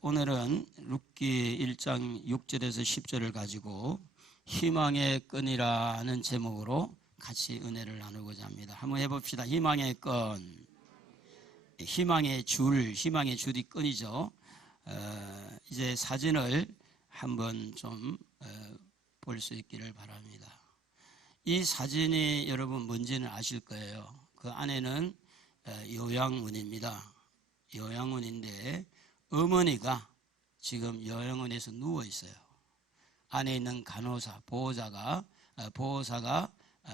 오늘은 룻기 1장 6절에서 10절을 가지고 희망의 끈이라는 제목으로 같이 은혜를 나누고자 합니다. 한번 해봅시다. 희망의 끈, 희망의 줄이 끈이죠. 이제 사진을 한번 좀 볼 수 있기를 바랍니다. 이 사진이 여러분 뭔지는 아실 거예요. 그 안에는 요양원입니다. 요양원인데 어머니가 지금 요양원에서 누워 있어요. 안에 있는 간호사, 보호사가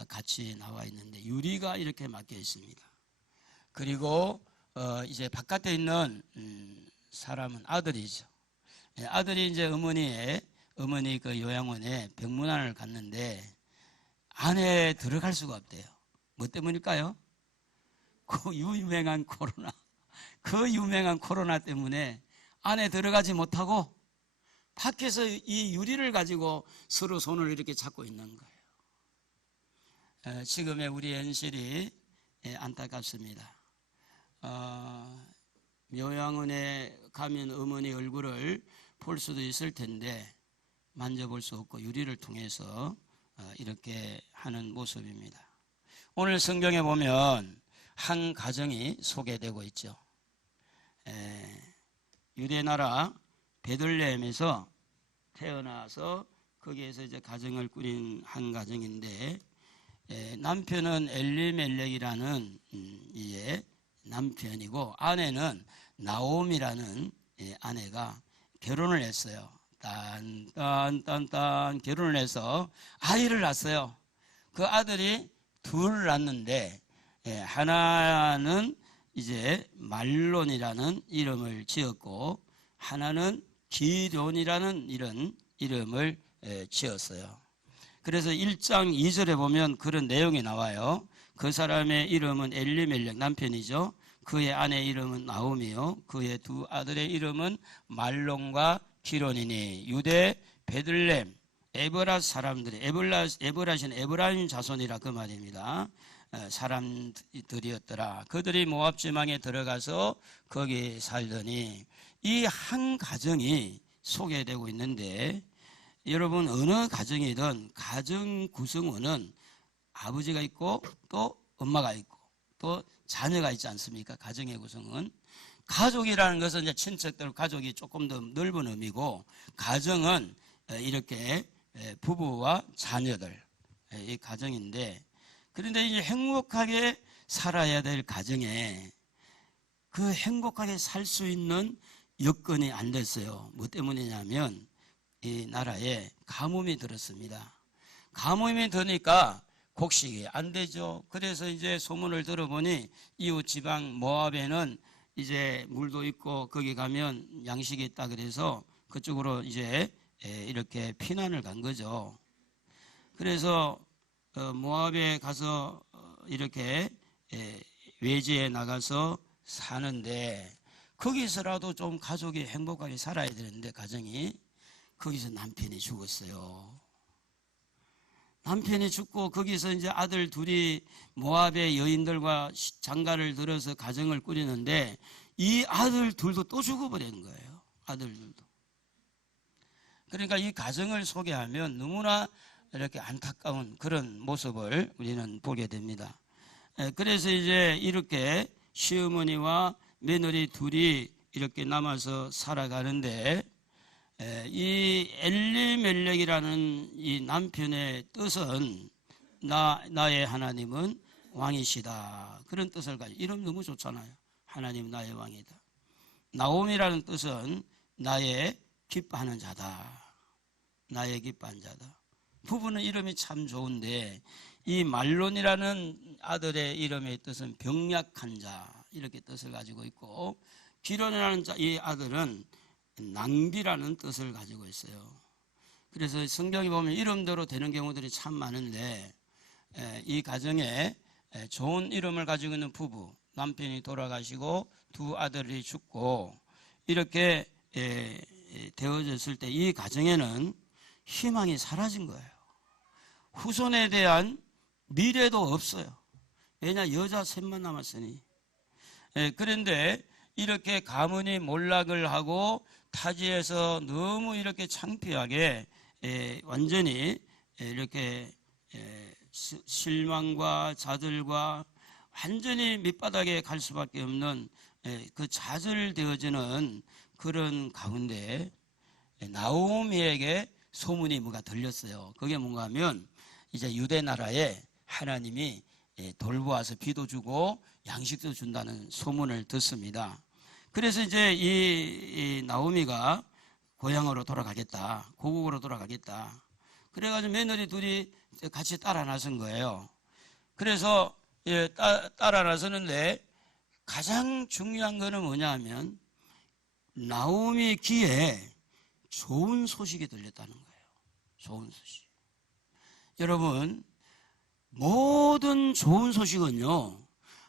같이 나와 있는데 유리가 이렇게 막혀 있습니다. 그리고 이제 바깥에 있는 사람은 아들이죠. 아들이 이제 어머니 그 요양원에 병문안을 갔는데 안에 들어갈 수가 없대요. 뭐 때문일까요? 그 유명한 코로나 때문에 안에 들어가지 못하고 밖에서 이 유리를 가지고 서로 손을 이렇게 잡고 있는 거예요. 지금의 우리 현실이 안타깝습니다. 요양원에 가면 어머니 얼굴을 볼 수도 있을 텐데 만져볼 수 없고 유리를 통해서 이렇게 하는 모습입니다. 오늘 성경에 보면 한 가정이 소개되고 있죠. 유대 나라 베들레헴에서 태어나서 거기에서 이제 가정을 꾸린 한 가정인데 남편은 엘리멜렉이라는 이제 남편이고 아내는 나오미라는 아내가 결혼을 했어요. 딴 결혼을 해서 아이를 낳았어요. 그 아들이 둘 낳았는데 하나는 이제 말론이라는 이름을 지었고 하나는 기럐이라는 이런 이름을 지었어요. 그래서 1장 2절에 보면 그런 내용이 나와요. 그 사람의 이름은 엘리멜렉 남편이죠. 그의 아내 이름은 나오미요. 그의 두 아들의 이름은 말론과 기럐이니 유대 베들레헴 에브라 사람들이 에브라신 에브라임 자손이라 그 말입니다. 사람들이었더라. 그들이 모압 지방에 들어가서 거기 살더니 이 한 가정이 소개되고 있는데 여러분 어느 가정이든 가정 구성원은 아버지가 있고 또 엄마가 있고 또 자녀가 있지 않습니까? 가정의 구성은 가족이라는 것은 이제 친척들 가족이 조금 더 넓은 의미고 가정은 이렇게 부부와 자녀들 이 가정인데 그런데 이제 행복하게 살아야 될 가정에 그 행복하게 살 수 있는 여건이 안 됐어요. 뭐 때문이냐면 이 나라에 가뭄이 들었습니다. 가뭄이 드니까 곡식이 안 되죠. 그래서 이제 소문을 들어보니 이웃 지방 모압에는 이제 물도 있고 거기 가면 양식이 있다 그래서 그쪽으로 이제 이렇게 피난을 간 거죠. 그래서 모압에 가서 이렇게 외지에 나가서 사는데 거기서라도 좀 가족이 행복하게 살아야 되는데 가정이 거기서 남편이 죽었어요. 남편이 죽고 거기서 이제 아들 둘이 모압의 여인들과 장가를 들어서 가정을 꾸리는데 이 아들 둘도 또 죽어버린 거예요. 아들들도. 그러니까 이 가정을 소개하면 너무나 이렇게 안타까운 그런 모습을 우리는 보게 됩니다. 그래서 이제 이렇게 시어머니와 며느리 둘이 이렇게 남아서 살아가는데 이 엘리멜렉이라는 이 남편의 뜻은 나의 하나님은 왕이시다 그런 뜻을 가지고 이름 너무 좋잖아요. 하나님 나의 왕이다. 나오미라는 뜻은 나의 기뻐하는 자다. 나의 기뻐하는 자다. 부부는 이름이 참 좋은데 이 말론이라는 아들의 이름의 뜻은 병약한 자 이렇게 뜻을 가지고 있고 기럐이라는 이 아들은 낭비라는 뜻을 가지고 있어요. 그래서 성경에 보면 이름대로 되는 경우들이 참 많은데 이 가정에 좋은 이름을 가지고 있는 부부 남편이 돌아가시고 두 아들이 죽고 이렇게 되어졌을 때 이 가정에는 희망이 사라진 거예요. 후손에 대한 미래도 없어요. 왜냐 여자 셋만 남았으니. 그런데 이렇게 가문이 몰락을 하고 타지에서 너무 이렇게 창피하게 완전히 이렇게 실망과 좌절과 완전히 밑바닥에 갈 수밖에 없는 그 좌절되어지는 그런 가운데 나오미에게 소문이 뭐가 들렸어요. 그게 뭔가 하면 이제 유대 나라에 하나님이 돌보아서 비도 주고 양식도 준다는 소문을 듣습니다. 그래서 이제 이 나오미가 고향으로 돌아가겠다, 고국으로 돌아가겠다. 그래가지고 며느리 둘이 같이 따라 나선 거예요. 그래서 따라 나서는데 가장 중요한 거는 뭐냐 하면 나오미 귀에 좋은 소식이 들렸다는 거예요. 좋은 소식. 여러분, 모든 좋은 소식은요,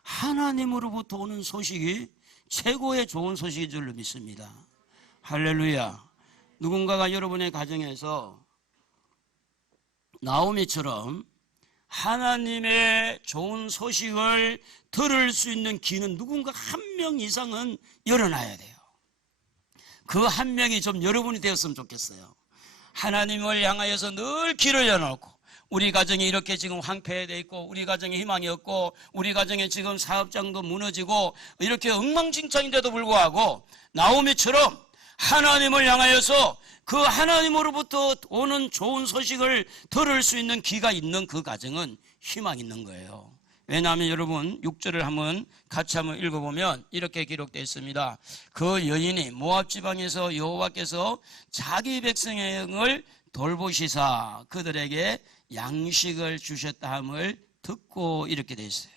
하나님으로부터 오는 소식이 최고의 좋은 소식인 줄로 믿습니다. 할렐루야. 누군가가 여러분의 가정에서 나오미처럼 하나님의 좋은 소식을 들을 수 있는 귀는 누군가 한 명 이상은 열어놔야 돼요. 그 한 명이 좀 여러분이 되었으면 좋겠어요. 하나님을 향하여서 늘 귀를 열어놓고, 우리 가정이 이렇게 지금 황폐되어 있고, 우리 가정에 희망이 없고, 우리 가정에 지금 사업장도 무너지고, 이렇게 엉망진창인데도 불구하고 나오미처럼 하나님을 향하여서 그 하나님으로부터 오는 좋은 소식을 들을 수 있는 귀가 있는 그 가정은 희망이 있는 거예요. 왜냐하면 여러분 6절을 같이 한번 읽어보면 이렇게 기록되어 있습니다. 그 여인이 모압 지방에서 여호와께서 자기 백성을 돌보시사 그들에게 양식을 주셨다 함을 듣고 이렇게 되어 있어요.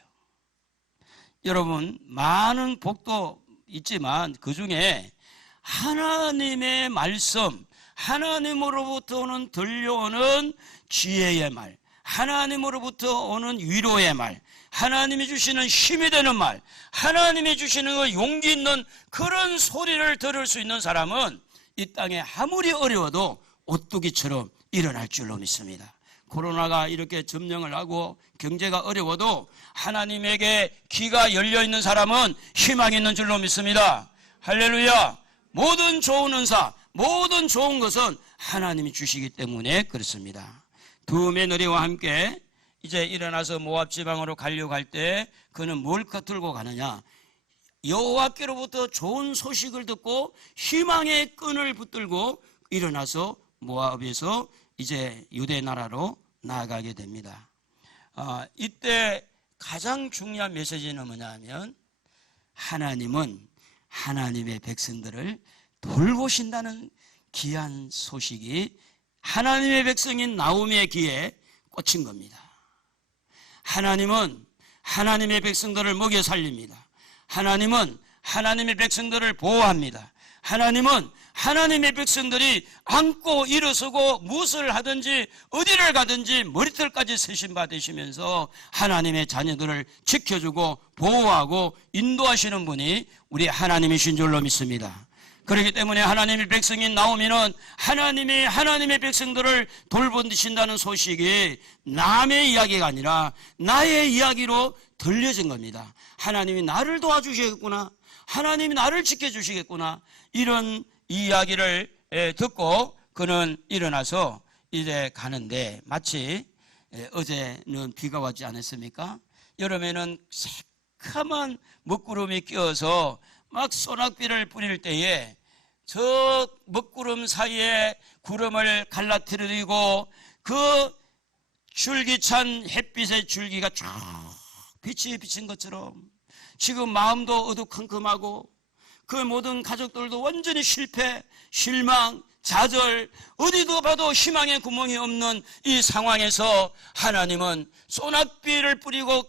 여러분, 많은 복도 있지만 그 중에 하나님의 말씀, 하나님으로부터 오는 들려오는 지혜의 말, 하나님으로부터 오는 위로의 말, 하나님이 주시는 힘이 되는 말, 하나님이 주시는 그 용기 있는 그런 소리를 들을 수 있는 사람은 이 땅에 아무리 어려워도 오뚜기처럼 일어날 줄로 믿습니다. 코로나가 이렇게 점령을 하고 경제가 어려워도 하나님에게 귀가 열려있는 사람은 희망이 있는 줄로 믿습니다. 할렐루야. 모든 좋은 은사, 모든 좋은 것은 하나님이 주시기 때문에 그렇습니다. 두 며느리와 함께 이제 일어나서 모압 지방으로 가려고 할 때 그는 뭘 들고 가느냐? 여호와께로부터 좋은 소식을 듣고 희망의 끈을 붙들고 일어나서 모압에서 이제 유대 나라로 나아가게 됩니다. 이때 가장 중요한 메시지는 뭐냐면 하나님은 하나님의 백성들을 돌보신다는 귀한 소식이 하나님의 백성인 나오미의 귀에 꽂힌 겁니다. 하나님은 하나님의 백성들을 먹여 살립니다. 하나님은 하나님의 백성들을 보호합니다. 하나님은 하나님의 백성들이 앉고 일어서고 무엇을 하든지 어디를 가든지 머리털까지 세심받으시면서 하나님의 자녀들을 지켜주고 보호하고 인도하시는 분이 우리 하나님이신 줄로 믿습니다. 그렇기 때문에 하나님의 백성인 나오미는 하나님의 백성들을 돌보신다는 소식이 남의 이야기가 아니라 나의 이야기로 들려진 겁니다. 하나님이 나를 도와주시겠구나, 하나님이 나를 지켜주시겠구나, 이런 이야기를 듣고 그는 일어나서 이제 가는데, 마치 어제는 비가 왔지 않았습니까? 여름에는 새카만 먹구름이 끼어서 막 소낙비를 뿌릴 때에 저 먹구름 사이에 구름을 갈라뜨리고 그 줄기찬 햇빛의 줄기가 쫙 빛이 비친 것처럼 지금 마음도 어두컴컴하고 그 모든 가족들도 완전히 실패, 실망, 좌절, 어디도 봐도 희망의 구멍이 없는 이 상황에서 하나님은 소낙비를 뿌리고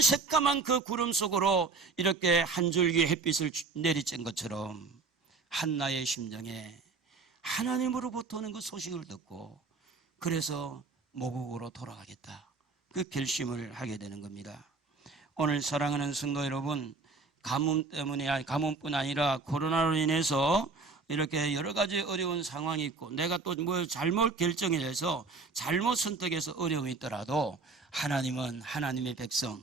새까만 그 구름 속으로 이렇게 한 줄기 햇빛을 내리쬐는 것처럼 한나의 심정에 하나님으로부터 오는 그 소식을 듣고 그래서 모국으로 돌아가겠다, 그 결심을 하게 되는 겁니다. 오늘 사랑하는 성도 여러분, 가뭄뿐 아니라 코로나로 인해서 이렇게 여러 가지 어려운 상황이 있고 내가 또 뭐 잘못 결정을 해서 잘못 선택해서 어려움이 있더라도 하나님은 하나님의 백성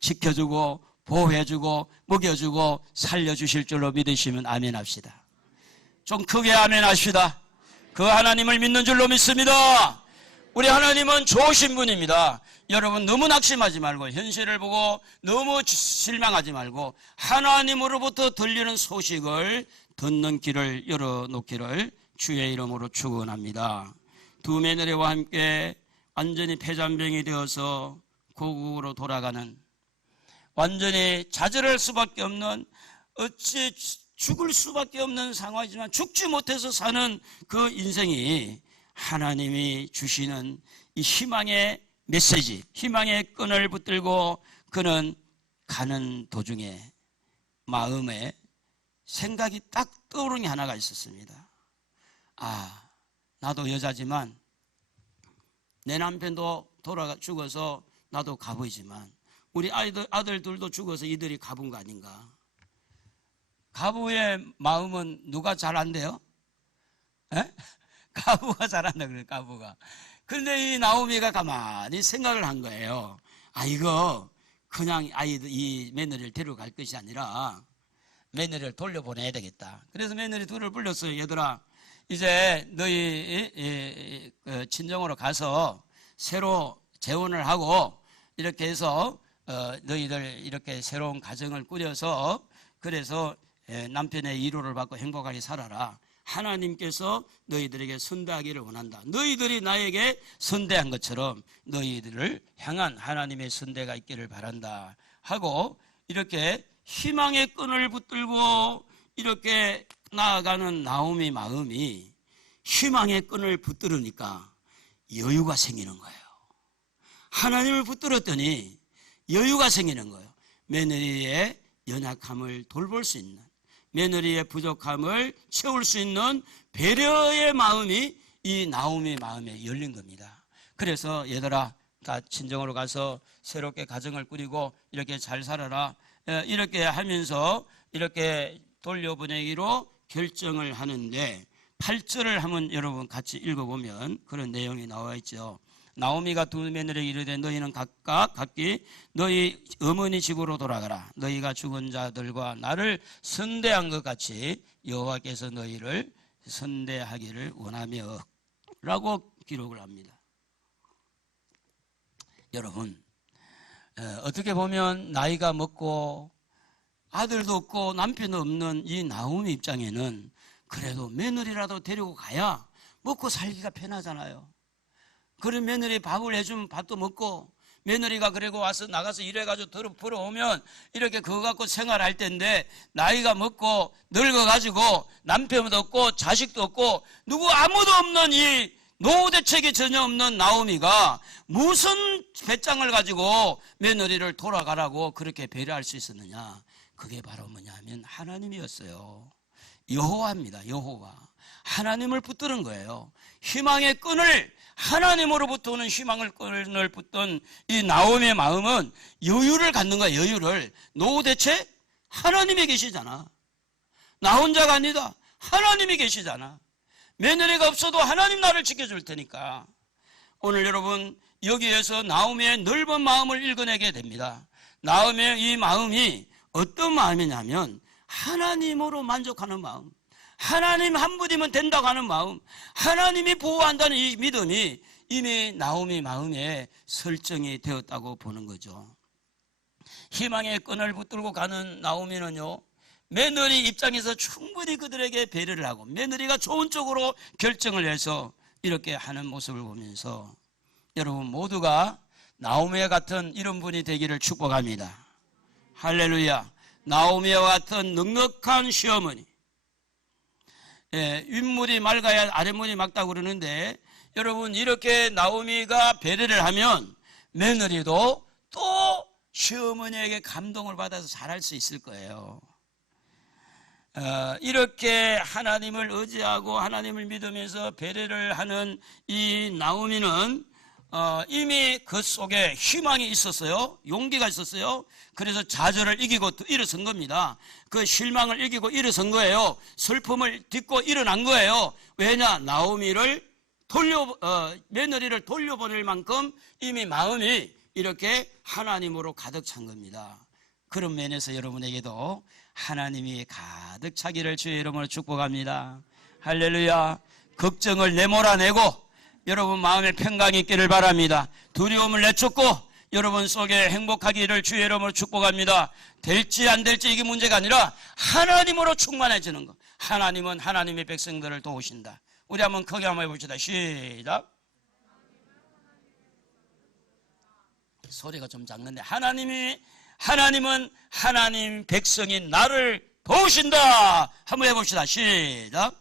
지켜주고 보호해주고 먹여주고 살려주실 줄로 믿으시면 아멘 합시다. 좀 크게 아멘 합시다. 그 하나님을 믿는 줄로 믿습니다. 우리 하나님은 좋으신 분입니다. 여러분 너무 낙심하지 말고 현실을 보고 너무 실망하지 말고 하나님으로부터 들리는 소식을 듣는 길을 열어놓기를 주의 이름으로 축원합니다. 두 며느리와 함께 완전히 폐잔병이 되어서 고국으로 돌아가는, 완전히 좌절할 수밖에 없는, 어찌 죽을 수밖에 없는 상황이지만 죽지 못해서 사는 그 인생이 하나님이 주시는 이 희망의 메시지, 희망의 끈을 붙들고 그는 가는 도중에 마음에 생각이 딱 떠오르는 게 하나가 있었습니다. 아, 나도 여자지만 내 남편도 죽어서 나도 가부이지만 우리 아들들도 죽어서 이들이 가부인 거 아닌가? 가부의 마음은 누가 잘 안돼요? 가부가 잘한다 그래요. 가부가. 그런데 이 나오미가 가만히 생각을 한 거예요. 아, 이거 그냥 이 며느리를 데려갈 것이 아니라 며느리를 돌려보내야 되겠다. 그래서 며느리 둘을 불렀어요. 얘들아, 이제 너희 친정으로 가서 새로 재혼을 하고 이렇게 해서 너희들 이렇게 새로운 가정을 꾸려서 그래서 남편의 위로를 받고 행복하게 살아라. 하나님께서 너희들에게 선대하기를 원한다. 너희들이 나에게 선대한 것처럼 너희들을 향한 하나님의 선대가 있기를 바란다 하고 이렇게 희망의 끈을 붙들고 이렇게 나아가는 나오미 마음이 희망의 끈을 붙들으니까 여유가 생기는 거예요. 하나님을 붙들었더니 여유가 생기는 거예요. 며느리의 연약함을 돌볼 수 있는, 며느리의 부족함을 채울 수 있는 배려의 마음이 이 나오미 마음에 열린 겁니다. 그래서 얘들아, 다 친정으로 가서 새롭게 가정을 꾸리고 이렇게 잘 살아라, 이렇게 하면서 이렇게 돌려보내기로 결정을 하는데 8절을 한번 여러분 같이 읽어보면 그런 내용이 나와 있죠. 나오미가 두 며느리에게 이르되 너희는 각기 너희 어머니 집으로 돌아가라. 너희가 죽은 자들과 나를 선대한 것 같이 여호와께서 너희를 선대하기를 원하며 라고 기록을 합니다. 여러분, 어떻게 보면 나이가 먹고 아들도 없고 남편도 없는 이 나오미 입장에는 그래도 며느리라도 데리고 가야 먹고 살기가 편하잖아요. 그런 며느리 밥을 해주면 밥도 먹고, 며느리가 그리고 와서 나가서 일해가지고 벌어오면 이렇게 그거 갖고 생활할 텐데 나이가 먹고 늙어가지고 남편도 없고 자식도 없고 누구 아무도 없는 이 노후 대책이 전혀 없는 나오미가 무슨 배짱을 가지고 며느리를 돌아가라고 그렇게 배려할 수 있었느냐? 그게 바로 뭐냐면 하나님이었어요. 여호와입니다. 여호와. 하나님을 붙드는 거예요. 희망의 끈을, 하나님으로부터 오는 희망을 끈을 붙던 이 나오미의 마음은 여유를 갖는 거야. 여유를. 노후 대책? 하나님이 계시잖아. 나 혼자가 아니다. 하나님이 계시잖아. 며느리가 없어도 하나님 나를 지켜줄 테니까. 오늘 여러분 여기에서 나오미의 넓은 마음을 읽어내게 됩니다. 나오미의 이 마음이 어떤 마음이냐면 하나님으로 만족하는 마음, 하나님 한 분이면 된다고 하는 마음, 하나님이 보호한다는 이 믿음이 이미 나오미 마음에 설정이 되었다고 보는 거죠. 희망의 끈을 붙들고 가는 나오미는요, 며느리 입장에서 충분히 그들에게 배려를 하고 며느리가 좋은 쪽으로 결정을 해서 이렇게 하는 모습을 보면서 여러분 모두가 나오미와 같은 이런 분이 되기를 축복합니다. 할렐루야. 나오미와 같은 넉넉한 시어머니, 윗물이 맑아야 아랫물이 맑다고 그러는데 여러분 이렇게 나오미가 배려를 하면 며느리도 또 시어머니에게 감동을 받아서 잘할 수 있을 거예요. 이렇게 하나님을 의지하고 하나님을 믿으면서 배려를 하는 이 나오미는 이미 그 속에 희망이 있었어요. 용기가 있었어요. 그래서 좌절을 이기고 일어선 겁니다. 그 실망을 이기고 일어선 거예요. 슬픔을 딛고 일어난 거예요. 왜냐? 나오미를 며느리를 돌려보낼 만큼 이미 마음이 이렇게 하나님으로 가득 찬 겁니다. 그런 면에서 여러분에게도 하나님이 가득 차기를 주의 이름으로 축복합니다. 할렐루야. 걱정을 내몰아내고 여러분 마음에 평강이 있기를 바랍니다. 두려움을 내쫓고 여러분 속에 행복하기를 주의 이름으로 축복합니다. 될지 안 될지 이게 문제가 아니라 하나님으로 충만해지는 것. 하나님은 하나님의 백성들을 도우신다. 우리 한번 크게 한번 해봅시다. 시작. 소리가 좀 작는데 하나님은 하나님 백성인 나를 도우신다. 한번 해봅시다. 시작.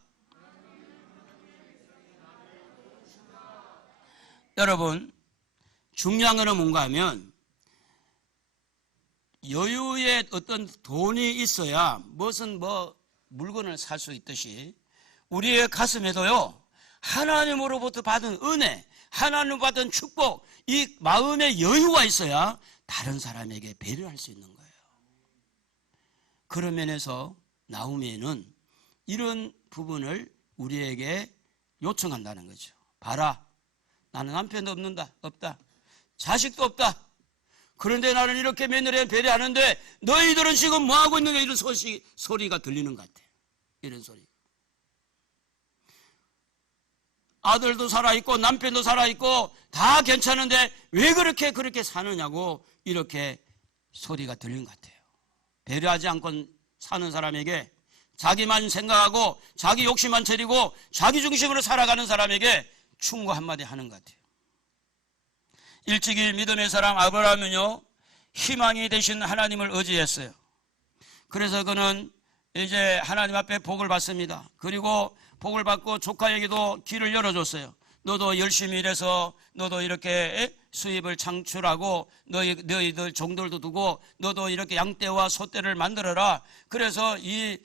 여러분, 중요한 것은 뭔가 하면 여유의 어떤 돈이 있어야 무슨 물건을 살 수 있듯이 우리의 가슴에도요, 하나님으로부터 받은 은혜, 하나님 받은 축복, 이 마음의 여유가 있어야 다른 사람에게 배려할 수 있는 거예요. 그런 면에서 나오미는 이런 부분을 우리에게 요청한다는 거죠. 봐라, 나는 남편도 없다. 자식도 없다. 그런데 나는 이렇게 며느리에 배려하는데 너희들은 지금 뭐하고 있는가, 이런 소리가 들리는 것 같아요. 이런 소리. 아들도 살아있고 남편도 살아있고 다 괜찮은데 왜 그렇게 사느냐고 이렇게 소리가 들린 것 같아요. 배려하지 않고 사는 사람에게, 자기만 생각하고 자기 욕심만 차리고 자기 중심으로 살아가는 사람에게 충고 한마디 하는 것 같아요. 일찍이 믿음의 사람 아브라함은요, 희망이 되신 하나님을 의지했어요. 그래서 그는 이제 하나님 앞에 복을 받습니다. 그리고 복을 받고 조카에게도 길을 열어줬어요. 너도 열심히 일해서 너도 이렇게 수입을 창출하고 너희들 종들도 두고 너도 이렇게 양떼와 소떼를 만들어라. 그래서 이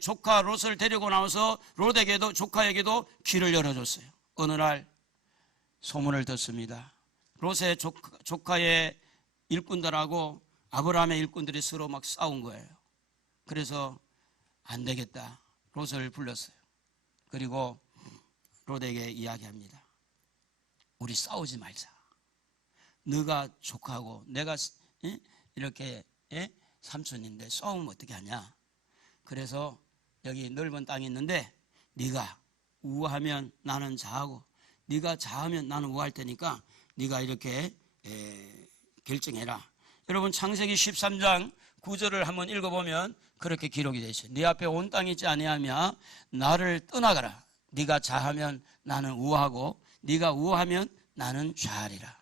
조카 롯을 데리고 나와서 롯에게도, 조카에게도 길을 열어줬어요. 어느 날 소문을 듣습니다. 롯의 조카의 일꾼들하고 아브라함의 일꾼들이 서로 막 싸운 거예요. 그래서 안 되겠다, 롯을 불렀어요. 그리고 롯에게 이야기합니다. 우리 싸우지 말자. 너가 조카하고 내가 이렇게 삼촌인데 싸우면 어떻게 하냐. 그래서 여기 넓은 땅이 있는데 네가 우하면 나는 좌하고 네가 좌하면 나는 우할 테니까 네가 이렇게 결정해라. 여러분, 창세기 13장 9절을 한번 읽어보면 그렇게 기록이 되어 있어요. 네 앞에 온 땅이 있지 아니하며 나를 떠나가라. 네가 좌하면 나는 우하고 네가 우하면 나는 좌하리라.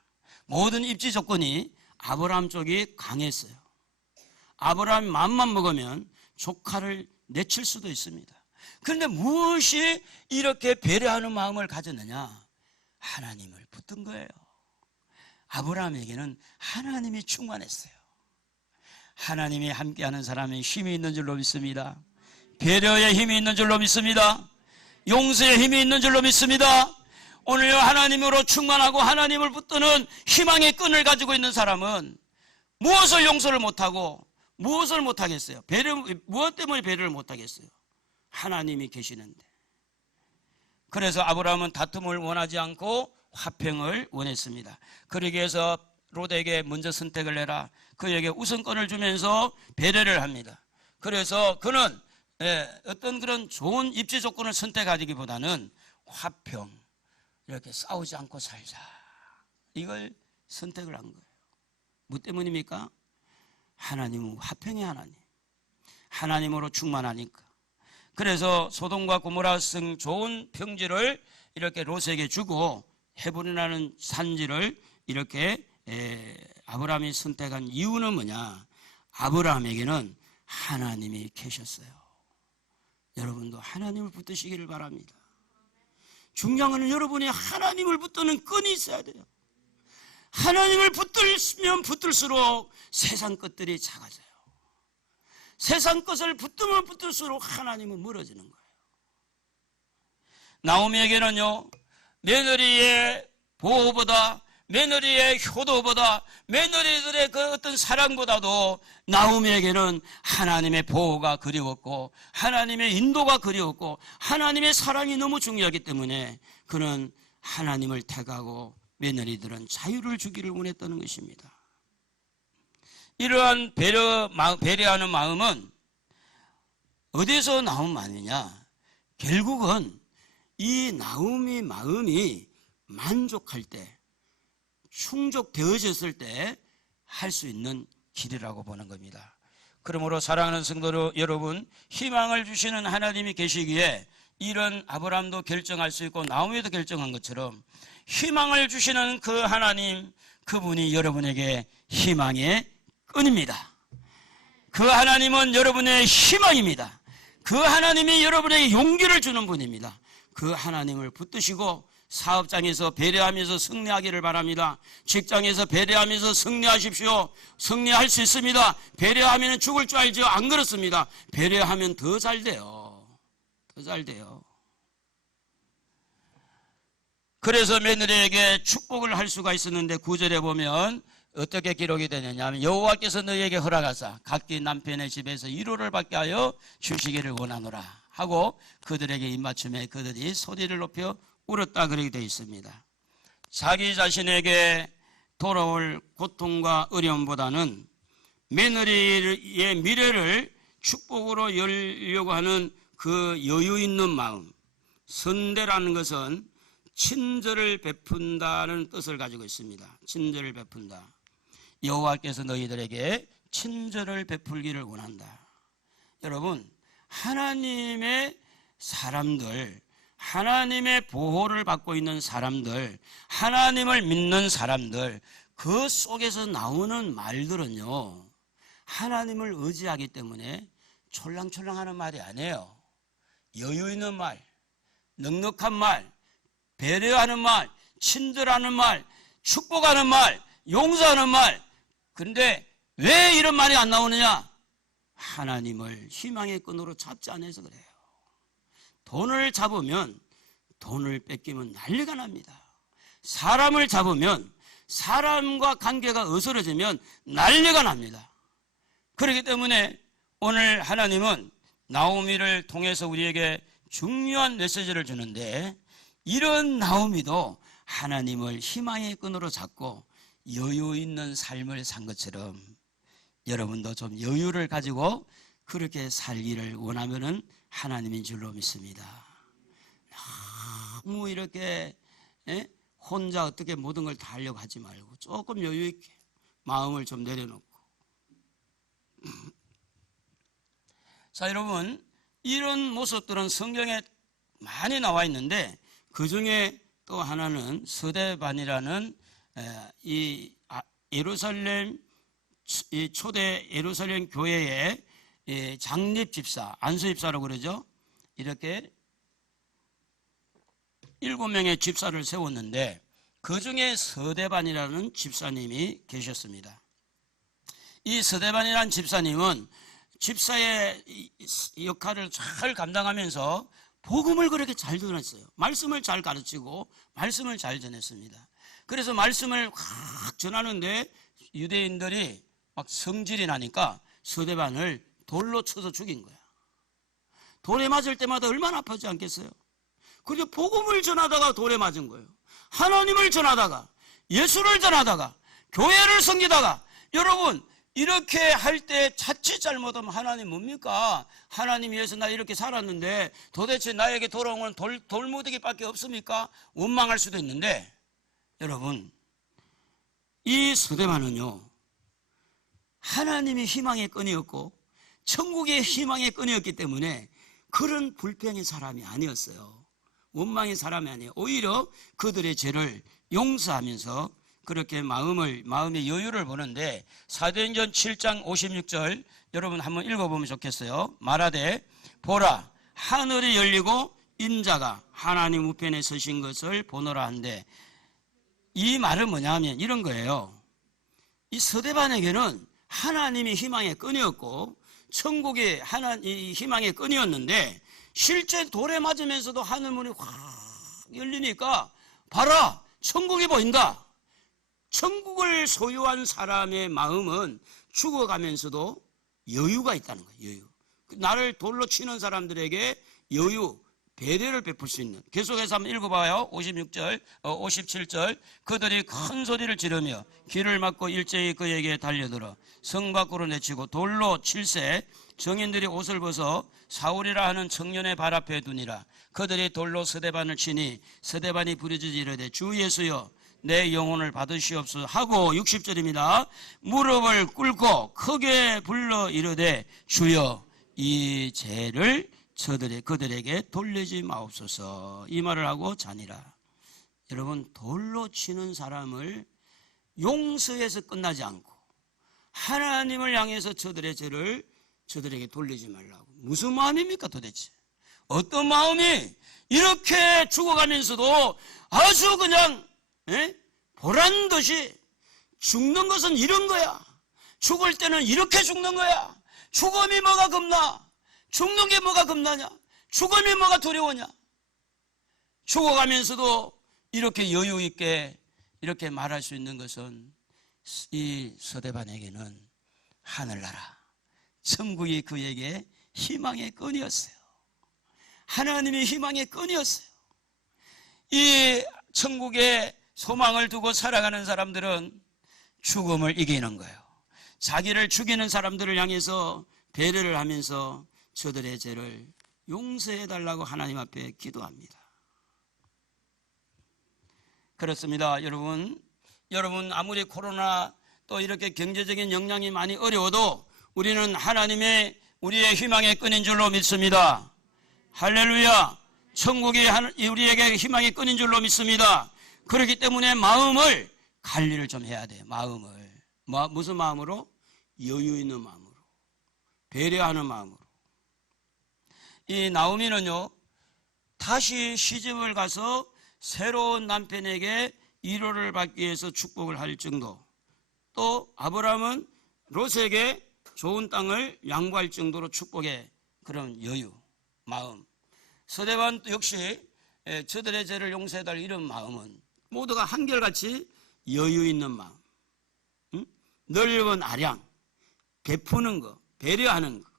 모든 입지 조건이 아브라함 쪽이 강했어요. 아브라함이 마음만 먹으면 조카를 내칠 수도 있습니다. 그런데 무엇이 이렇게 배려하는 마음을 가졌느냐? 하나님을 붙든 거예요. 아브라함에게는 하나님이 충만했어요. 하나님이 함께하는 사람이 힘이 있는 줄로 믿습니다. 배려의 힘이 있는 줄로 믿습니다. 용서의 힘이 있는 줄로 믿습니다. 오늘 하나님으로 충만하고 하나님을 붙드는 희망의 끈을 가지고 있는 사람은 무엇을 용서를 못하고 무엇을 못하겠어요? 무엇 때문에 배려를 못하겠어요? 하나님이 계시는데. 그래서 아브라함은 다툼을 원하지 않고 화평을 원했습니다. 그러기 위해서 롯에게 먼저 선택을 해라. 그에게 우선권을 주면서 배려를 합니다. 그래서 그는 어떤 그런 좋은 입지 조건을 선택하기보다는 화평, 이렇게 싸우지 않고 살자, 이걸 선택을 한 거예요. 뭐 때문입니까? 하나님은 화평의 하나님, 하나님으로 충만하니까. 그래서 소돔과 고모라 성 좋은 평지를 이렇게 롯에게 주고 헤브론이라는 산지를 이렇게 아브라함이 선택한 이유는 뭐냐? 아브라함에게는 하나님이 계셨어요. 여러분도 하나님을 붙드시기를 바랍니다. 중요한 것은 여러분이 하나님을 붙드는 끈이 있어야 돼요. 하나님을 붙들면 붙들수록 세상 것들이 작아져요. 세상 것을 붙들면 붙들수록 하나님은 멀어지는 거예요. 나오미에게는요, 며느리의 보호보다, 며느리의 효도보다, 며느리들의 그 어떤 사랑보다도 나오미에게는 하나님의 보호가 그리웠고 하나님의 인도가 그리웠고 하나님의 사랑이 너무 중요하기 때문에 그는 하나님을 택하고 며느리들은 자유를 주기를 원했다는 것입니다. 이러한 배려하는 마음은 어디서 나온 마음이냐? 결국은 이 나오미 마음이 만족할 때, 충족되어졌을 때 할 수 있는 길이라고 보는 겁니다. 그러므로 사랑하는 성도 여러분, 희망을 주시는 하나님이 계시기에 이런 아브라함도 결정할 수 있고 나오미도 결정한 것처럼 희망을 주시는 그 하나님, 그분이 여러분에게 희망의 끈입니다. 그 하나님은 여러분의 희망입니다. 그 하나님이 여러분에게 용기를 주는 분입니다. 그 하나님을 붙드시고 사업장에서 배려하면서 승리하기를 바랍니다. 직장에서 배려하면서 승리하십시오. 승리할 수 있습니다. 배려하면 죽을 줄 알죠? 안 그렇습니다. 배려하면 더 잘 돼요. 더 잘 돼요. 그래서 며느리에게 축복을 할 수가 있었는데 9절에 보면 어떻게 기록이 되느냐 하면 여호와께서 너희에게 허락하사 각기 남편의 집에서 위로를 받게 하여 주시기를 원하노라 하고 그들에게 입맞춤에 그들이 소리를 높여 울었다 그렇게 되어 있습니다. 자기 자신에게 돌아올 고통과 어려움보다는 며느리의 미래를 축복으로 열려고 하는 그 여유 있는 마음, 선대라는 것은 친절을 베푼다는 뜻을 가지고 있습니다. 친절을 베푼다. 여호와께서 너희들에게 친절을 베풀기를 원한다. 여러분, 하나님의 사람들, 하나님의 보호를 받고 있는 사람들, 하나님을 믿는 사람들, 그 속에서 나오는 말들은요, 하나님을 의지하기 때문에 촐랑촐랑하는 말이 아니에요. 여유 있는 말, 넉넉한 말, 배려하는 말, 친절하는 말, 축복하는 말, 용서하는 말. 그런데 왜 이런 말이 안 나오느냐? 하나님을 희망의 끈으로 잡지 않아서 그래요. 돈을 잡으면 돈을 뺏기면 난리가 납니다. 사람을 잡으면 사람과 관계가 어스러지면 난리가 납니다. 그렇기 때문에 오늘 하나님은 나오미를 통해서 우리에게 중요한 메시지를 주는데 이런 나오미도 하나님을 희망의 끈으로 잡고 여유 있는 삶을 산 것처럼 여러분도 좀 여유를 가지고 그렇게 살기를 원하면은 하나님인 줄로 믿습니다. 너무 이렇게 혼자 어떻게 모든 걸 다 하려고 하지 말고 조금 여유 있게 마음을 좀 내려놓고. 자, 여러분, 이런 모습들은 성경에 많이 나와 있는데 그 중에 또 하나는 서대반이라는 이 예루살렘 초대 예루살렘 교회의 장립 집사, 안수 집사라고 그러죠. 이렇게 7명의 집사를 세웠는데 그 중에 서대반이라는 집사님이 계셨습니다. 이 서대반이라는 집사님은 집사의 역할을 잘 감당하면서 복음을 그렇게 잘 전했어요. 말씀을 잘 가르치고 말씀을 잘 전했습니다. 그래서 말씀을 확 전하는데 유대인들이 막 성질이 나니까 서대반을 돌로 쳐서 죽인 거야. 돌에 맞을 때마다 얼마나 아프지 않겠어요? 그리고 복음을 전하다가 돌에 맞은 거예요. 하나님을 전하다가, 예수를 전하다가, 교회를 섬기다가, 여러분 이렇게 할 때 자칫 잘못하면 하나님 뭡니까? 하나님 위해서 나 이렇게 살았는데 도대체 나에게 돌아온 건 돌무더기밖에 없습니까? 원망할 수도 있는데 여러분, 이 서대반은요 하나님이 희망의 끈이었고 천국의 희망의 끈이었기 때문에 그런 불평의 사람이 아니었어요. 원망의 사람이 아니에요. 오히려 그들의 죄를 용서하면서 그렇게 마음의 여유를 보는데 사도행전 7장 56절 여러분 한번 읽어보면 좋겠어요. 말하되 보라 하늘이 열리고 인자가 하나님 우편에 서신 것을 보노라 한데, 이 말은 뭐냐면 이런 거예요. 이 서대반에게는 하나님이 희망의 끈이었고 천국이 이 희망의 끈이었는데 실제 돌에 맞으면서도 하늘문이 확 열리니까 봐라 천국이 보인다. 천국을 소유한 사람의 마음은 죽어가면서도 여유가 있다는 거예요. 여유. 나를 돌로 치는 사람들에게 여유, 배려를 베풀 수 있는. 계속해서 한번 읽어봐요. 57절. 그들이 큰 소리를 지르며 귀를 막고 일제히 그에게 달려들어 성 밖으로 내치고 돌로 칠세. 정인들이 옷을 벗어 사울이라 하는 청년의 발 앞에 두니라. 그들이 돌로 스데반을 치니 스데반이 부르짖어 이르되 주 예수여 내 영혼을 받으시옵소서 하고 60절입니다. 무릎을 꿇고 크게 불러 이르되 주여 이 죄를 그들에게 돌리지 마옵소서. 이 말을 하고 자니라. 여러분, 돌로 치는 사람을 용서해서 끝나지 않고 하나님을 향해서 저들의 죄를 저들에게 돌리지 말라고. 무슨 마음입니까 도대체? 어떤 마음이 이렇게 죽어가면서도 아주 그냥 보란 듯이 죽는 것은 이런 거야. 죽을 때는 이렇게 죽는 거야. 죽음이 뭐가 겁나? 죽는 게 뭐가 겁나냐? 죽음이 뭐가 두려우냐? 죽어가면서도 이렇게 여유 있게 이렇게 말할 수 있는 것은 이 스데반에게는 하늘나라, 천국이 그에게 희망의 끈이었어요. 하나님의 희망의 끈이었어요. 이 천국의 소망을 두고 살아가는 사람들은 죽음을 이기는 거예요. 자기를 죽이는 사람들을 향해서 배려를 하면서 저들의 죄를 용서해달라고 하나님 앞에 기도합니다. 그렇습니다. 여러분 아무리 코로나 또 이렇게 경제적인 역량이 많이 어려워도 우리는 하나님의 우리의 희망의 끈인 줄로 믿습니다. 할렐루야. 천국이 우리에게 희망의 끈인 줄로 믿습니다. 그렇기 때문에 마음을 관리를 좀 해야 돼요. 마음을. 무슨 마음으로? 여유 있는 마음으로, 배려하는 마음으로. 이 나오미는요, 다시 시집을 가서 새로운 남편에게 위로를 받기 위해서 축복을 할 정도, 또 아브라함은 롯에게 좋은 땅을 양보할 정도로 축복의 그런 여유, 마음. 스데반 역시 저들의 죄를 용서해달 이런 마음은 모두가 한결같이 여유 있는 마음, 넓은 아량, 베푸는 거, 배려하는 거.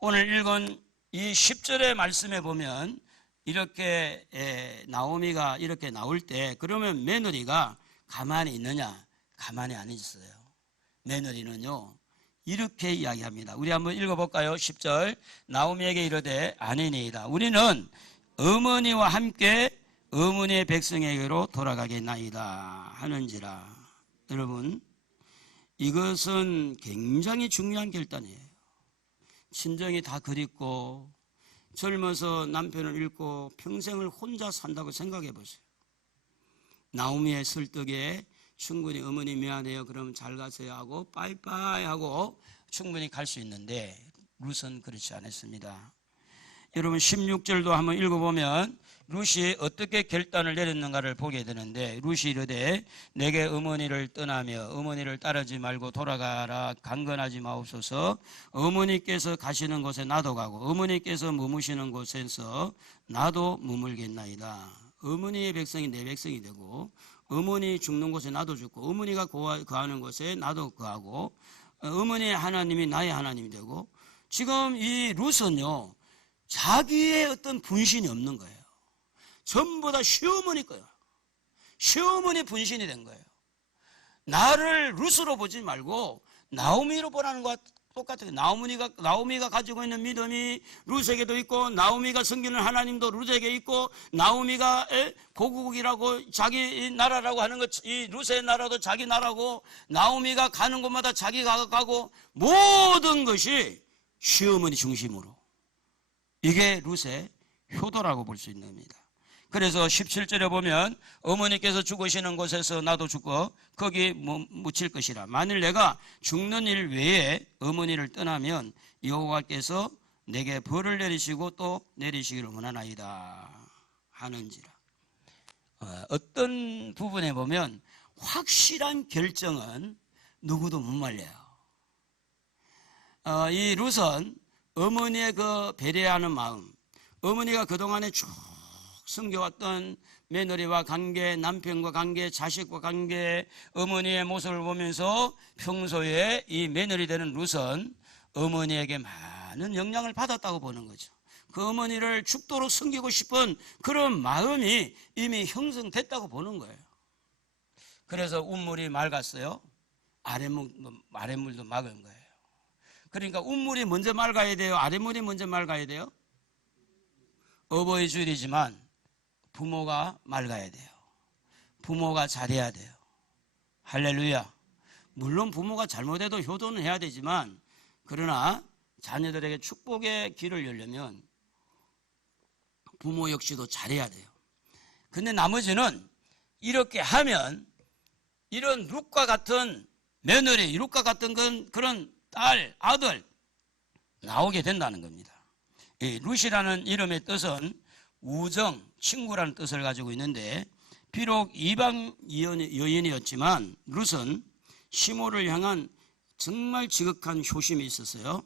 오늘 읽은 이 10절의 말씀에 보면 이렇게 나오미가 이렇게 나올 때 그러면 며느리가 가만히 있느냐? 가만히 안 있어요. 며느리는요 이렇게 이야기합니다. 우리 한번 읽어볼까요? 10절. 나오미에게 이르되 아니니이다. 우리는 어머니와 함께 어머니의 백성에게로 돌아가겠나이다 하는지라. 여러분, 이것은 굉장히 중요한 결단이에요. 친정이 다 그립고 젊어서 남편을 잃고 평생을 혼자 산다고 생각해 보세요. 나오미의 설득에 충분히 어머니 미안해요, 그럼 잘 가세요 하고 빠이빠이 하고 충분히 갈 수 있는데 룻은 그렇지 않았습니다. 여러분 16절도 한번 읽어보면 룻이 어떻게 결단을 내렸는가를 보게 되는데, 룻이 이르되 내게 어머니를 떠나며 어머니를 따르지 말고 돌아가라. 강건하지 마옵소서. 어머니께서 가시는 곳에 나도 가고 어머니께서 머무시는 곳에서 나도 머물겠나이다. 어머니의 백성이 내 백성이 되고 어머니 죽는 곳에 나도 죽고 어머니가 거하는 곳에 나도 거하고 어머니의 하나님이 나의 하나님이 되고, 지금 이 룻은요 자기의 어떤 분신이 없는 거예요. 전부 다 시어머니 거예요. 시어머니 분신이 된 거예요. 나를 룻으로 보지 말고 나오미로 보라는 것과 똑같아요. 나오미가 가지고 있는 믿음이 룻에게도 있고, 나오미가 섬기는 하나님도 룻에게 있고, 나오미가 고국이라고 자기 나라라고 하는 것, 이 룻의 나라도 자기 나라고, 나오미가 가는 곳마다 자기가 가고, 모든 것이 시어머니 중심으로. 이게 룻의 효도라고 볼 수 있는 겁니다. 그래서 17절에 보면 어머니께서 죽으시는 곳에서 나도 죽고 거기 묻힐 것이라. 만일 내가 죽는 일 외에 어머니를 떠나면 여호와께서 내게 벌을 내리시고 또 내리시기를 원하나이다 하는지라. 어떤 부분에 보면 확실한 결정은 누구도 못 말려요. 이 룻은 어머니의 그 배려하는 마음, 어머니가 그동안에 쭉 섬겨왔던 며느리와 관계, 남편과 관계, 자식과 관계, 어머니의 모습을 보면서 평소에 이 며느리 되는 룻은 어머니에게 많은 영향을 받았다고 보는 거죠. 그 어머니를 죽도록 섬기고 싶은 그런 마음이 이미 형성됐다고 보는 거예요. 그래서 운물이 맑았어요. 아랫물도 맑은 거예요. 그러니까 운물이 먼저 맑아야 돼요? 아랫물이 먼저 맑아야 돼요? 어버이 주일이지만 부모가 맑아야 돼요. 부모가 잘해야 돼요. 할렐루야. 물론 부모가 잘못해도 효도는 해야 되지만, 그러나 자녀들에게 축복의 길을 열려면 부모 역시도 잘해야 돼요. 근데 나머지는 이렇게 하면 이런 룻과 같은 며느리, 룻과 같은 그런 딸, 아들 나오게 된다는 겁니다. 이 룻이라는 이름의 뜻은 우정, 친구라는 뜻을 가지고 있는데, 비록 이방 여인이었지만 룻은 시므를 향한 정말 지극한 효심이 있었어요.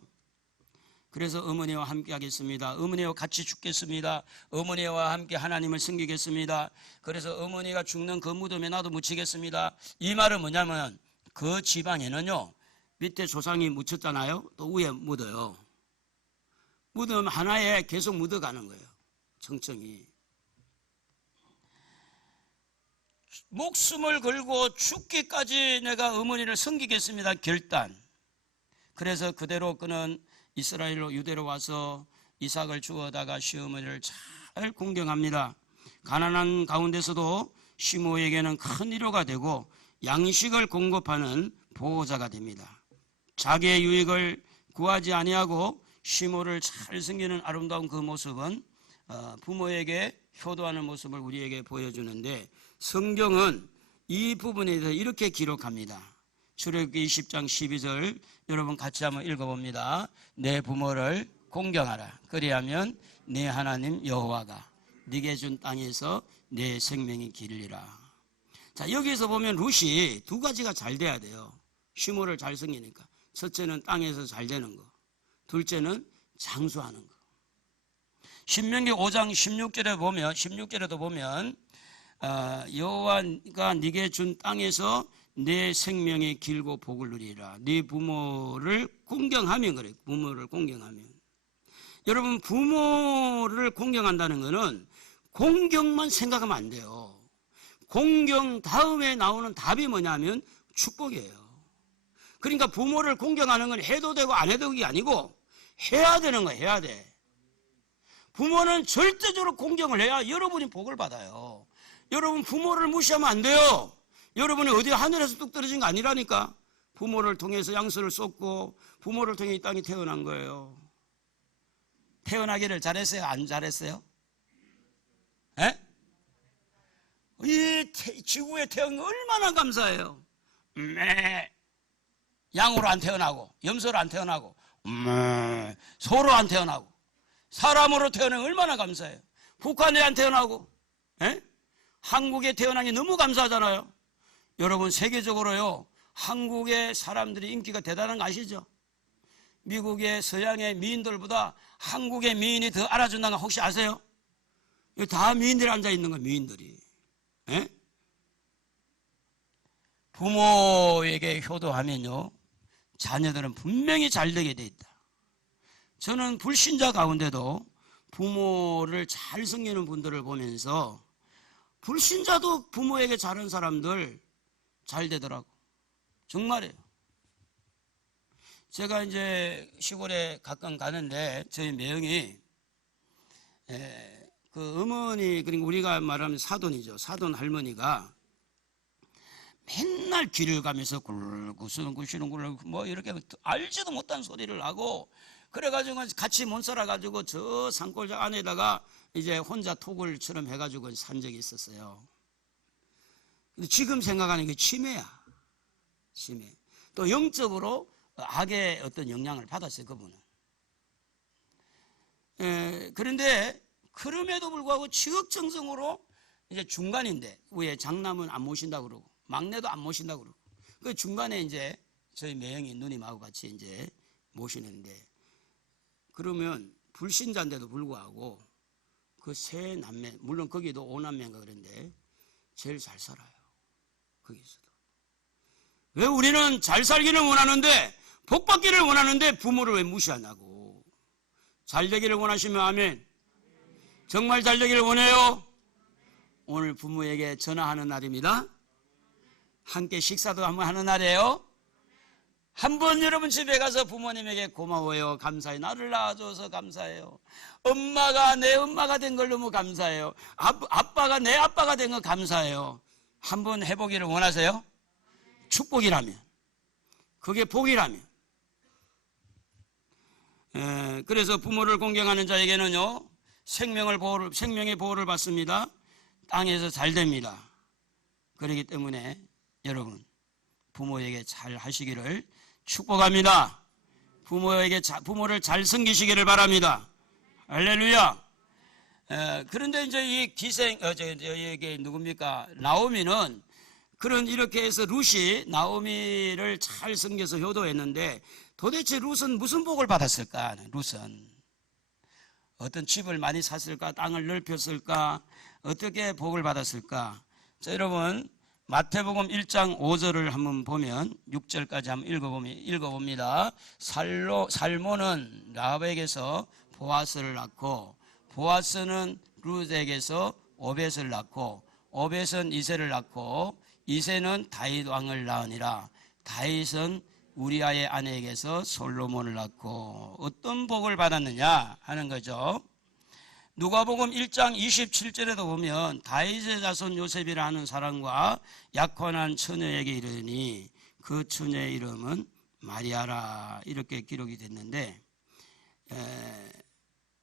그래서 어머니와 함께 하겠습니다. 어머니와 같이 죽겠습니다. 어머니와 함께 하나님을 섬기겠습니다. 그래서 어머니가 죽는 그 무덤에 나도 묻히겠습니다. 이 말은 뭐냐면, 그 지방에는요, 밑에 조상이 묻혔잖아요. 또 위에 묻어요. 무덤 하나에 계속 묻어가는 거예요. 청청이. 목숨을 걸고 죽기까지 내가 어머니를 섬기겠습니다. 결단. 그래서 그대로 그는 이스라엘로 유대로 와서 이삭을 주어다가 시어머니를 잘 공경합니다. 가난한 가운데서도 시므에게는 큰 위로가 되고 양식을 공급하는 보호자가 됩니다. 자기의 유익을 구하지 아니하고 시므를 잘 섬기는 아름다운 그 모습은 부모에게 효도하는 모습을 우리에게 보여주는데, 성경은 이 부분에 대해서 이렇게 기록합니다. 출애굽기 20장 12절 여러분 같이 한번 읽어봅니다. 내 부모를 공경하라. 그리하면 내 하나님 여호와가 네게 준 땅에서 내 생명이 길리라. 자, 여기서 보면 룻이 두 가지가 잘 돼야 돼요. 시므를 잘 섬기니까. 첫째는 땅에서 잘 되는 거, 둘째는 장수하는 거. 신명기 5장 16절에도 보면 여호와가 네게 준 땅에서 내 생명이 길고 복을 누리라. 네 부모를 공경하면 그래. 부모를 공경하면. 여러분, 부모를 공경한다는 것은 공경만 생각하면 안 돼요. 공경 다음에 나오는 답이 뭐냐면 축복이에요. 그러니까 부모를 공경하는 건 해도 되고 안 해도 되는 게 아니고 해야 되는 거예요. 해야 돼. 부모는 절대적으로 공경을 해야 여러분이 복을 받아요. 여러분, 부모를 무시하면 안 돼요. 여러분이 어디 하늘에서 뚝 떨어진 거 아니라니까. 부모를 통해서 양수를 쏟고 부모를 통해 이 땅에 태어난 거예요. 태어나기를 잘했어요? 안 잘했어요? 에? 이 지구에 태어난 거 얼마나 감사해요. 양으로 안 태어나고, 염소로 안 태어나고, 소로 안 태어나고, 사람으로 태어나면 얼마나 감사해요. 북한에 안 태어나고, 한국에 태어난 게 너무 감사하잖아요. 여러분, 세계적으로요, 한국의 사람들이 인기가 대단한 거 아시죠? 미국의 서양의 미인들보다 한국의 미인이 더 알아준다는 거 혹시 아세요? 다 미인들이 앉아있는 거예요. 미인들이. 부모에게 효도하면요, 자녀들은 분명히 잘 되게 돼 있다. 저는 불신자 가운데도 부모를 잘 섬기는 분들을 보면서 불신자도 부모에게 잘한 사람들 잘 되더라고. 정말이에요. 제가 이제 시골에 가끔 가는데 저희 매형이 그 어머니, 그러니까 우리가 말하면 사돈이죠. 사돈 할머니가 맨날 길을 가면서 굴구시는 뭐 이렇게 알지도 못한 소리를 하고, 그래가지고 같이 못 살아가지고 저 산골 안에다가 이제 혼자 토굴처럼 해가지고 산 적이 있었어요. 근데 지금 생각하는 게 치매야. 치매. 또 영적으로 악의 어떤 영향을 받았어요, 그분은. 그런데 그럼에도 불구하고 지극정성으로 이제 중간인데, 위에 장남은 안 모신다고 그러고 막내도 안 모신다고 그러고, 그 중간에 이제 저희 매형이 누님하고 같이 이제 모시는데, 그러면 불신자인데도 불구하고 그 세 남매, 물론 거기도 5남매인가 그런데 제일 잘 살아요. 거기서도. 왜 우리는 잘 살기를 원하는데, 복 받기를 원하는데 부모를 왜 무시하냐고. 잘 되기를 원하시면 아멘. 정말 잘 되기를 원해요. 오늘 부모에게 전화하는 날입니다. 함께 식사도 한번 하는 날이에요. 한번 여러분 집에 가서 부모님에게 고마워요, 감사해요, 나를 낳아줘서 감사해요, 엄마가 내 엄마가 된 걸 너무 감사해요, 아빠가 내 아빠가 된 거 감사해요. 한번 해보기를 원하세요? 축복이라면, 그게 복이라면. 그래서 부모를 공경하는 자에게는요, 생명의 보호를 받습니다. 땅에서 잘 됩니다. 그렇기 때문에 여러분, 부모에게 잘 하시기를 축복합니다. 부모를 잘 섬기시기를 바랍니다. 할렐루야. 그런데 이제 이 이게 누굽니까? 나오미는 이렇게 해서 룻이 나오미를 잘 섬겨서 효도했는데, 도대체 룻은 무슨 복을 받았을까? 룻은 어떤 집을 많이 샀을까? 땅을 넓혔을까? 어떻게 복을 받았을까? 자, 여러분, 마태복음 1장 5절을 한번 보면 6절까지 한번 읽어봅니다. 살모는 라합에게서 보아스를 낳고, 보아스는 룻에게서 오벳을 낳고, 오벳은 이새를 낳고, 이새는 다윗 왕을 낳으니라. 다윗은 우리아의 아내에게서 솔로몬을 낳고. 어떤 복을 받았느냐 하는 거죠. 누가복음 1장 27절에도 보면 다윗의 자손 요셉이라 하는 사람과 약혼한 처녀에게 이르니 그 처녀의 이름은 마리아라, 이렇게 기록이 됐는데,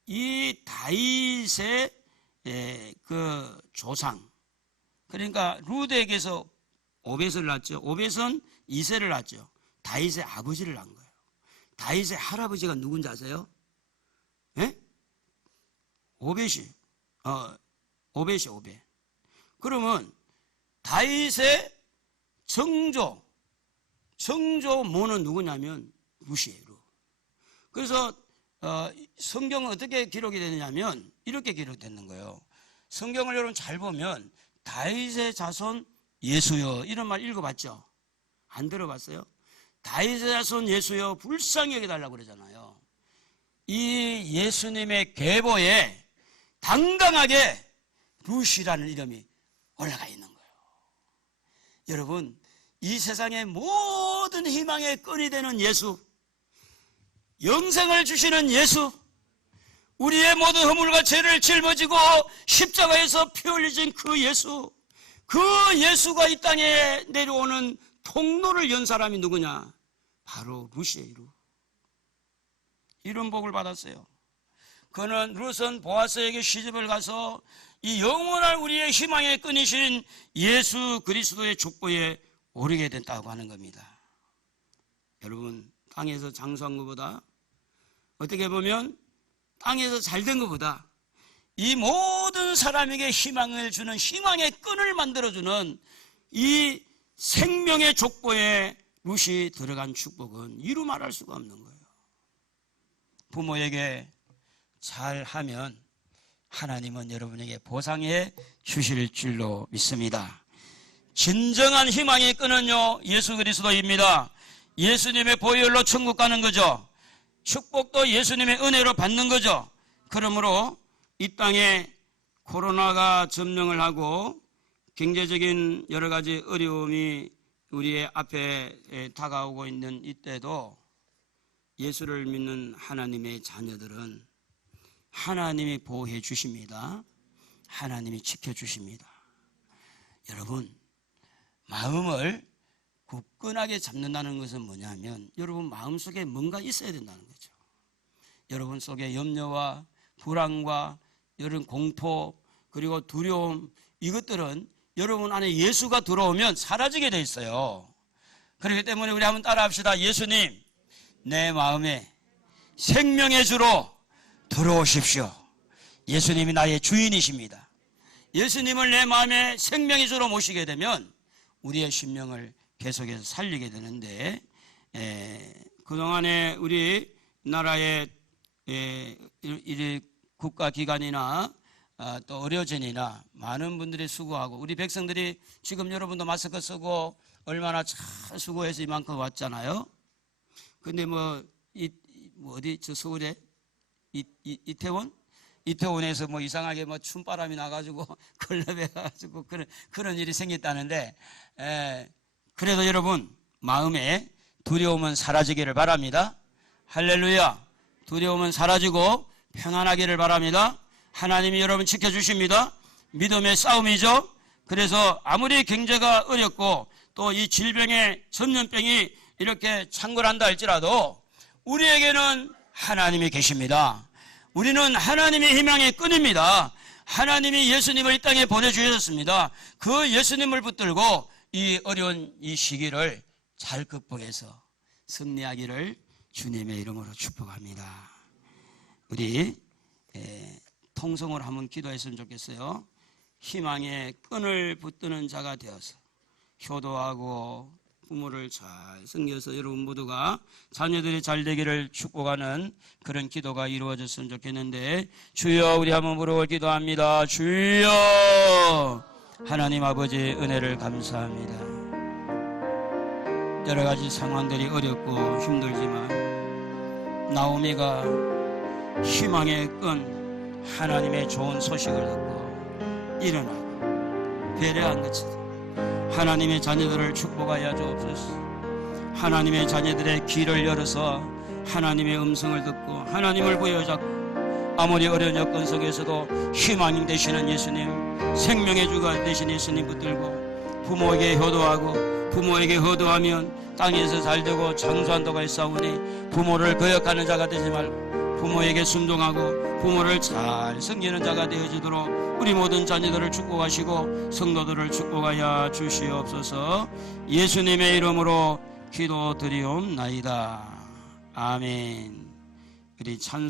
이 다윗의 그 조상, 그러니까 룻에게서 오벳을 낳았죠. 오벳은 이새를 낳았죠. 다윗의 아버지를 낳은 거예요. 다윗의 할아버지가 누군지 아세요? 예? 오벳이. 그러면 다윗의 정조모는 누구냐면 룻이에요. 그래서 성경은 어떻게 기록이 되느냐면 이렇게 기록되는 거예요. 성경을 여러분 잘 보면 다윗의 자손 예수여, 이런 말 읽어봤죠? 안 들어봤어요? 다윗의 자손 예수여 불쌍히 여겨달라고 그러잖아요. 이 예수님의 계보에 당당하게 룻이라는 이름이 올라가 있는 거예요. 여러분, 이 세상의 모든 희망의 끈이 되는 예수, 영생을 주시는 예수, 우리의 모든 허물과 죄를 짊어지고 십자가에서 피 흘리신 그 예수, 그 예수가 이 땅에 내려오는 통로를 연 사람이 누구냐? 바로 룻이에요. 룻. 이런 복을 받았어요. 그는 룻은 보아스에게 시집을 가서 이 영원한 우리의 희망의 끈이신 예수 그리스도의 족보에 오르게 됐다고 하는 겁니다. 여러분, 땅에서 장수한 것보다, 어떻게 보면 땅에서 잘된 것보다 이 모든 사람에게 희망을 주는 희망의 끈을 만들어주는 이 생명의 족보에 룻이 들어간 축복은 이루 말할 수가 없는 거예요. 부모에게 잘하면 하나님은 여러분에게 보상해 주실 줄로 믿습니다. 진정한 희망의 끈은요, 예수 그리스도입니다. 예수님의 보혈로 천국 가는 거죠. 축복도 예수님의 은혜로 받는 거죠. 그러므로 이 땅에 코로나가 점령을 하고 경제적인 여러 가지 어려움이 우리의 앞에 다가오고 있는 이때도 예수를 믿는 하나님의 자녀들은 하나님이 보호해 주십니다. 하나님이 지켜주십니다. 여러분, 마음을 굳건하게 잡는다는 것은 뭐냐면 여러분 마음속에 뭔가 있어야 된다는 거죠. 여러분 속에 염려와 불안과 이런 공포 그리고 두려움, 이것들은 여러분 안에 예수가 들어오면 사라지게 돼 있어요. 그렇기 때문에 우리 한번 따라합시다. 예수님, 내 마음에 생명의 주로 들어오십시오. 예수님이 나의 주인이십니다. 예수님을 내 마음에 생명의 주로 모시게 되면 우리의 심령을 계속해서 살리게 되는데, 그동안에 우리 나라의 국가기관이나 또 의료진이나 많은 분들이 수고하고, 우리 백성들이 지금 여러분도 마스크 쓰고 얼마나 잘 수고해서 이만큼 왔잖아요. 근데 어디 저 서울에 이태원에서 뭐 이상하게 뭐 춤바람이 나가지고 클럽에 가가지고 그런 일이 생겼다는데, 그래도 여러분 마음에 두려움은 사라지기를 바랍니다. 할렐루야. 두려움은 사라지고 평안하기를 바랍니다. 하나님이 여러분 지켜주십니다. 믿음의 싸움이죠. 그래서 아무리 경제가 어렵고 또 이 질병의 전염병이 이렇게 창궐한다 할지라도 우리에게는 하나님이 계십니다. 우리는 하나님의 희망의 끈입니다. 하나님이 예수님을 이 땅에 보내주셨습니다. 그 예수님을 붙들고 이 어려운 이 시기를 잘 극복해서 승리하기를 주님의 이름으로 축복합니다. 우리 통성으로 한번 기도했으면 좋겠어요. 희망의 끈을 붙드는 자가 되어서 효도하고 부모를 잘 섬겨서 여러분 모두가 자녀들이 잘 되기를 축복하는 그런 기도가 이루어졌으면 좋겠는데, 주여 우리 한번 부르고 기도합니다. 주여. 하나님 아버지 은혜를 감사합니다. 여러 가지 상황들이 어렵고 힘들지만 나오미가 희망의 끈 하나님의 좋은 소식을 듣고 일어나고 배려한 것처럼 하나님의 자녀들을 축복하여 주옵소서. 하나님의 자녀들의 귀를 열어서 하나님의 음성을 듣고 하나님을 부여잡고 아무리 어려운 여건 속에서도 희망이 되시는 예수님, 생명의 주가 되신 예수님 붙들고 부모에게 효도하고 부모에게 효도하면 땅에서 잘되고 장수한다고 했사오니 부모를 거역하는 자가 되지 말고 부모에게 순종하고 부모를 잘 섬기는 자가 되어지도록 우리 모든 자녀들을 축복하시고 성도들을 축복하여 주시옵소서. 예수님의 이름으로 기도드리옵나이다. 아멘. 우리 찬송